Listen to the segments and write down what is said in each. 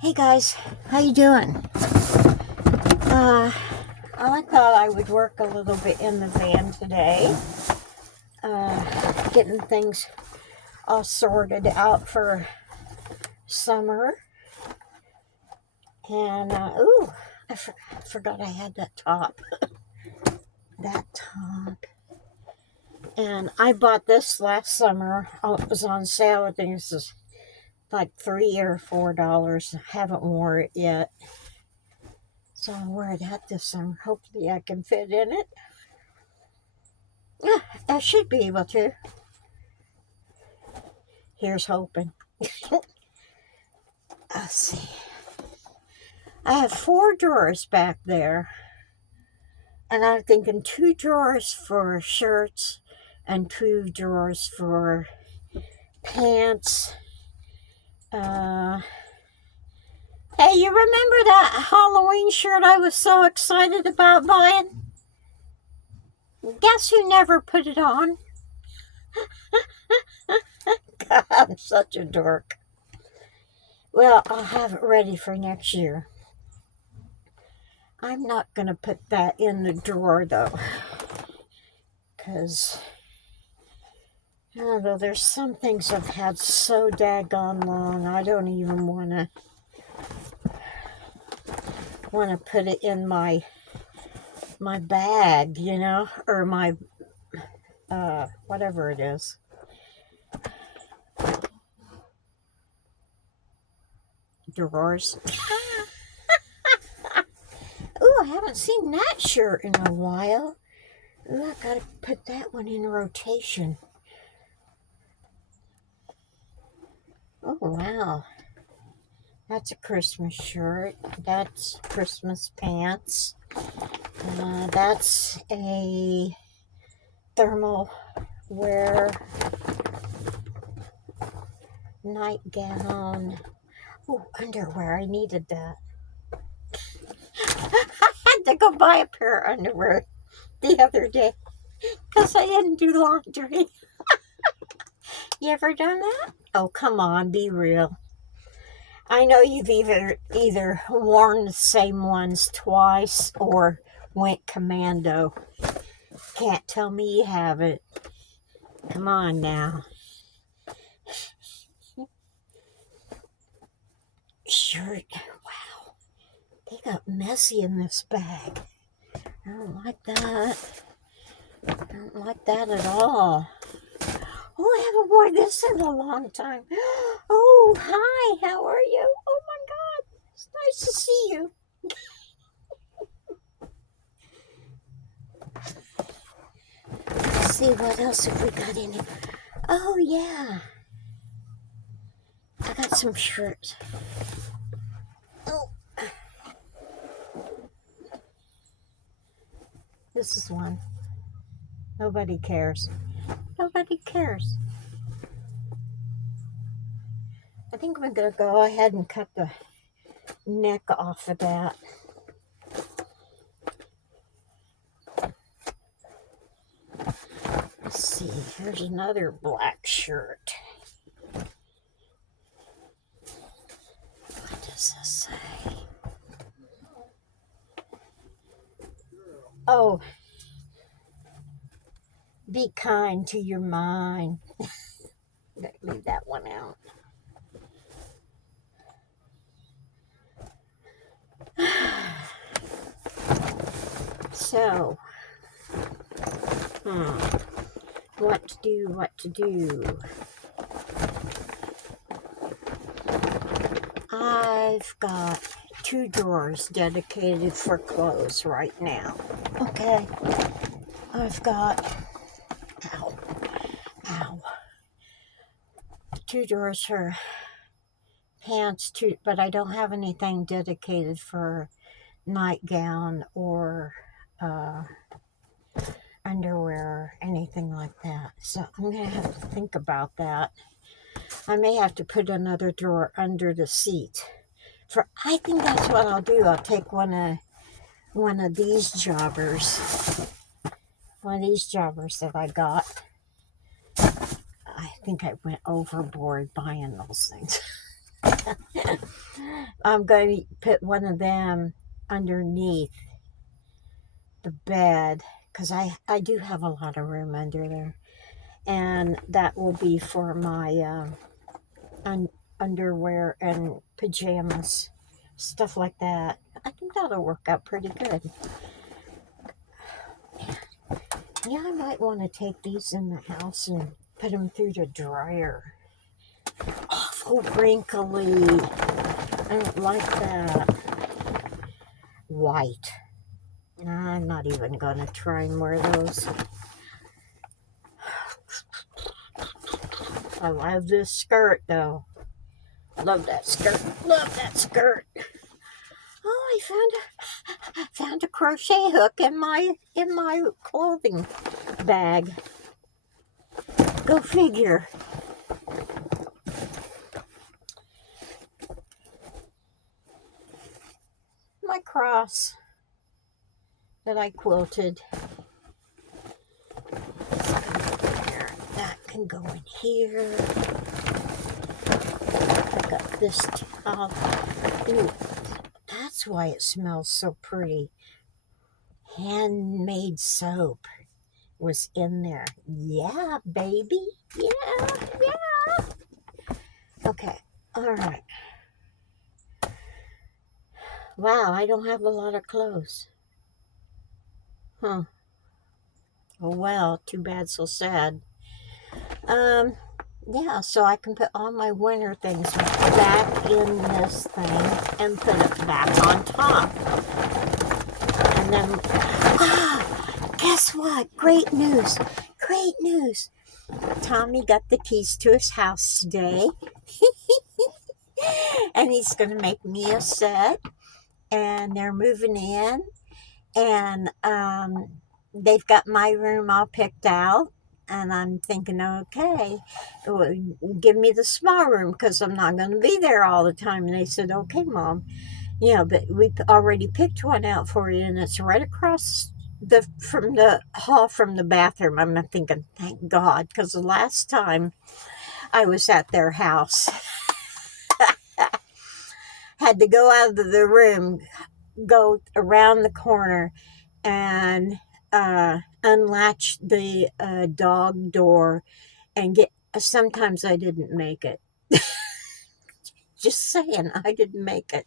Hey guys, how you doing? I thought I would work a little bit in the van today, getting things all sorted out for summer. And ooh, I forgot I had that top. That top. And I bought this last summer. Oh, it was on sale. I think this is like $3 or $4. I haven't worn it yet. So I'll wear that this summer. Hopefully I can fit in it. Yeah, I should be able to. Here's hoping. Let's see. I have 4 drawers back there. And I'm thinking 2 drawers for shirts and 2 drawers for pants. Hey, you remember that Halloween shirt I was so excited about buying? Guess who never put it on? God, I'm such a dork. Well, I'll have it ready for next year. I'm not going to put that in the drawer, though. Because, I don't know, there's some things I've had so daggone long, I don't even want to put it in my bag, you know, or my, whatever it is. Drawers. Ooh, I haven't seen that shirt in a while. Ooh, I gotta put that one in rotation. Oh, wow. That's a Christmas shirt. That's Christmas pants. That's a thermal wear nightgown. Oh, underwear. I needed that. I had to go buy a pair of underwear the other day because I didn't do laundry. You ever done that? Oh, come on, be real. I know you've either worn the same ones twice or went commando. Can't tell me you haven't. Come on now. Shirt. Wow. They got messy in this bag. I don't like that. I don't like that at all. Oh, I haven't worn this in a long time. Oh, hi. How are you? Oh, my God. It's nice to see you. Let's see, what else have we got in here? Oh, yeah. I got some shirts. Oh. This is one. Nobody cares. Nobody cares. I think we're going to go ahead and cut the neck off of that. Let's see. Here's another black shirt. What does this say? Oh, be kind to your mind. Leave that one out. So, what to do. I've got 2 drawers dedicated for clothes right now. Okay. I've got, ow. 2 drawers for pants, but I don't have anything dedicated for nightgown or underwear or anything like that. So I'm going to have to think about that. I may have to put another drawer under the seat. I think that's what I'll do. I'll take one of these jobbers. One of these jobbers that I got. I think I went overboard buying those things. I'm going to put one of them underneath the bed because I do have a lot of room under there. And that will be for my underwear and pajamas, stuff like that. I think that'll work out pretty good. Yeah, I might want to take these in the house and put them through the dryer. Awful wrinkly. I don't like that. White. I'm not even going to try and wear those. I love this skirt, though. Love that skirt. Love that skirt. Oh, I found a crochet hook in my clothing bag. Go figure. My cross that I quilted. That can go in here. I got this towel. Ooh, that's why it smells so pretty. Handmade soap was in there. Yeah, baby. Yeah. Okay. All right. Wow, I don't have a lot of clothes. Huh. Oh, well, too bad, so sad. Yeah, so I can put all my winter things back in this thing and put it back on top. And then, guess what? Great news. Great news. Tommy got the keys to his house today. And he's going to make me a set. And they're moving in. And they've got my room all picked out. And I'm thinking, okay, well, give me the small room because I'm not going to be there all the time. And they said, okay, Mom. Yeah, but we already picked one out for you, and it's right across from the hall from the bathroom. I'm not thinking, thank God, because the last time I was at their house, had to go out of the room, go around the corner, and unlatch the dog door and get. Sometimes I didn't make it. Just saying, I didn't make it.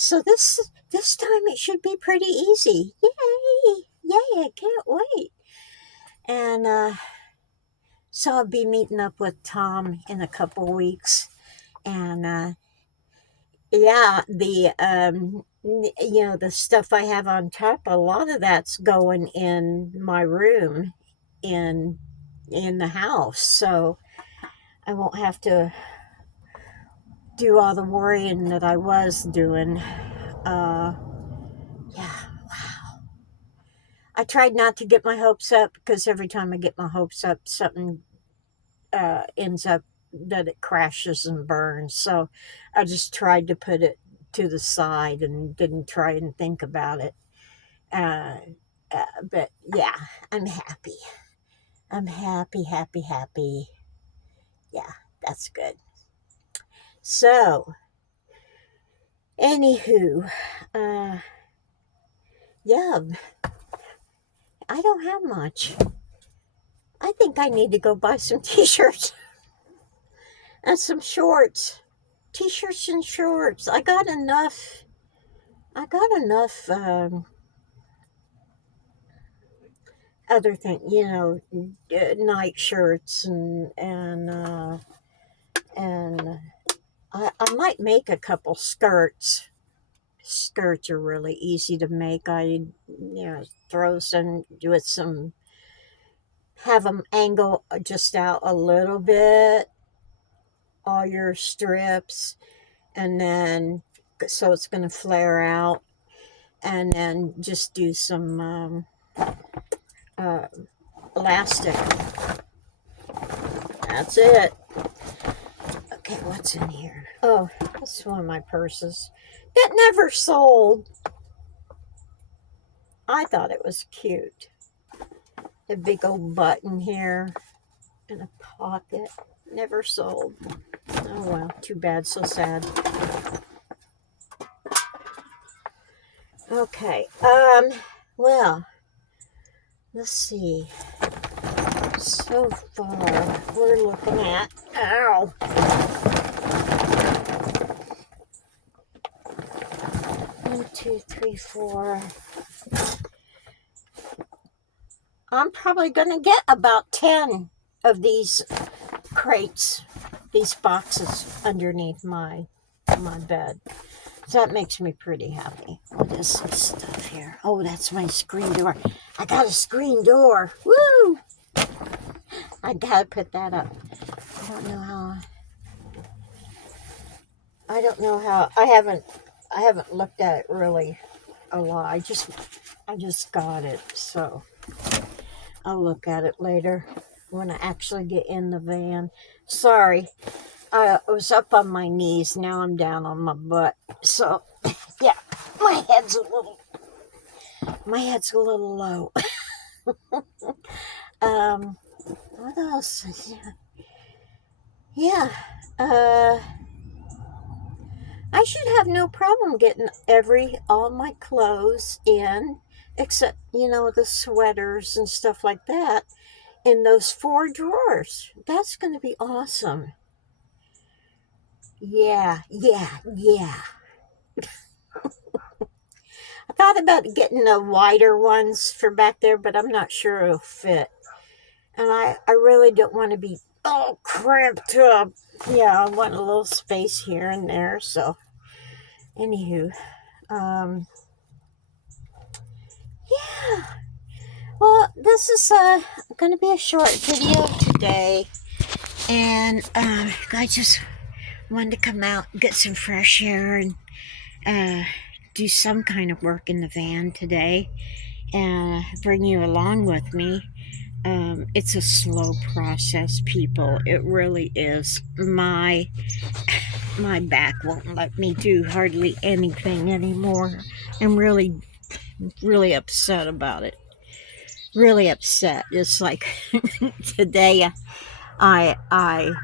So this time it should be pretty easy. Yay! I can't wait. And so I'll be meeting up with Tom in a couple weeks, and yeah, the stuff I have on top, a lot of that's going in my room in the house, so I won't have to do all the worrying that I was doing. Yeah, wow. I tried not to get my hopes up because every time I get my hopes up, something ends up that it crashes and burns. So I just tried to put it to the side and didn't try and think about it. Uh, but yeah, I'm happy. I'm happy, happy, happy. Yeah, that's good. So, anywho, uh, yeah, I don't have much. I think I need to go buy some t-shirts and some shorts. T-shirts and shorts. I got enough. Other thing, night shirts and I might make a couple skirts. Skirts are really easy to make. I throw some with some, have them angle just out a little bit, all your strips, and then so it's going to flare out, and then just do some uh, elastic. That's it. Okay, what's in here? Oh, this is one of my purses that never sold. I thought it was cute. A big old button here and a pocket. Never sold. Oh well, too bad, so sad. Okay, well, let's see. So far, we're looking at, ow, 1, 2, 3, 4. I'm probably going to get about 10 of these crates, these boxes underneath my bed. So that makes me pretty happy. What is this stuff here? Oh, that's my screen door. I got a screen door. Woo! I gotta put that up. I don't know how. I haven't looked at it really a lot. I just got it, so I'll look at it later when I actually get in the van. Sorry, I was up on my knees. Now I'm down on my butt. So, yeah, my head's a little low. What else? Yeah, I should have no problem getting all my clothes in, except, the sweaters and stuff like that, in those 4 drawers. That's going to be awesome. Yeah. I thought about getting the wider ones for back there, but I'm not sure it'll fit. And I really don't want to be all cramped up. Yeah, I want a little space here and there. So, anywho, yeah. Well, this is going to be a short video today. And I just wanted to come out, get some fresh air, and do some kind of work in the van today, and bring you along with me. It's a slow process, people. It really is. My back won't let me do hardly anything anymore. I'm really, really upset about it. Really upset. It's like today I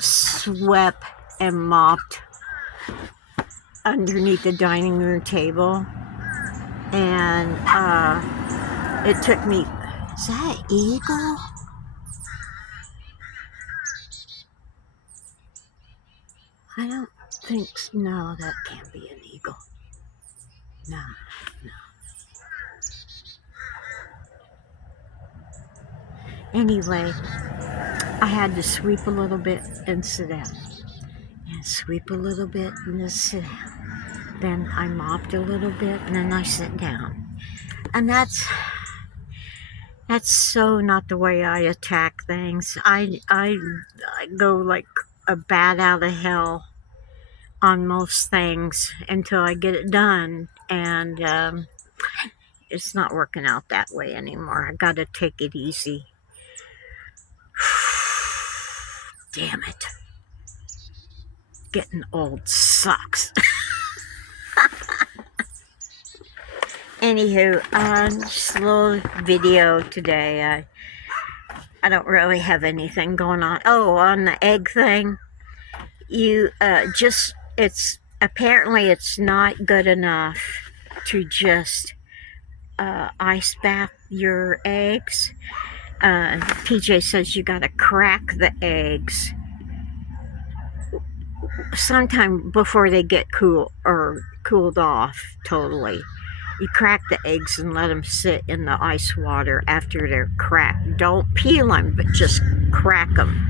swept and mopped underneath the dining room table, and it took me, is that an eagle? I don't think so. No, that can't be an eagle. No. Anyway, I had to sweep a little bit and sit down, and sweep a little bit and then sit down. Then I mopped a little bit and then I sit down. And that's so not the way I attack things. I go like a bat out of hell on most things until I get it done, and it's not working out that way anymore. I gotta take it easy. Damn it. Getting old sucks. Anywho, just a little video today. I don't really have anything going on. Oh, on the egg thing, you apparently it's not good enough to just ice bath your eggs. PJ says you gotta crack the eggs sometime before they get cooled off totally. You crack the eggs and let them sit in the ice water after they're cracked. Don't peel them, but just crack them.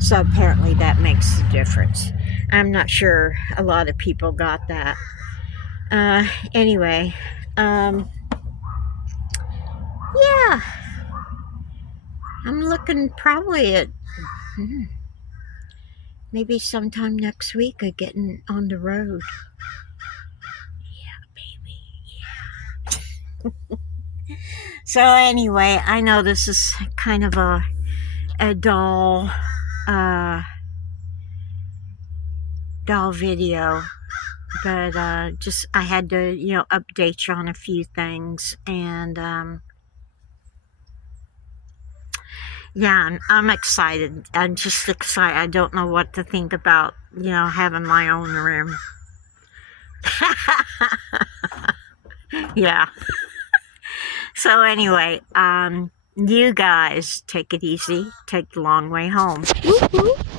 So apparently that makes a difference. I'm not sure a lot of people got that. Anyway, yeah. I'm looking probably at maybe sometime next week of getting on the road. Yeah, baby. Yeah. So anyway, I know this is kind of a dull video, but just I had to update you on a few things, and yeah, I'm excited. I'm just excited. I don't know what to think about having my own room. Yeah. So anyway, you guys take it easy. Take the long way home. Whoop, whoop.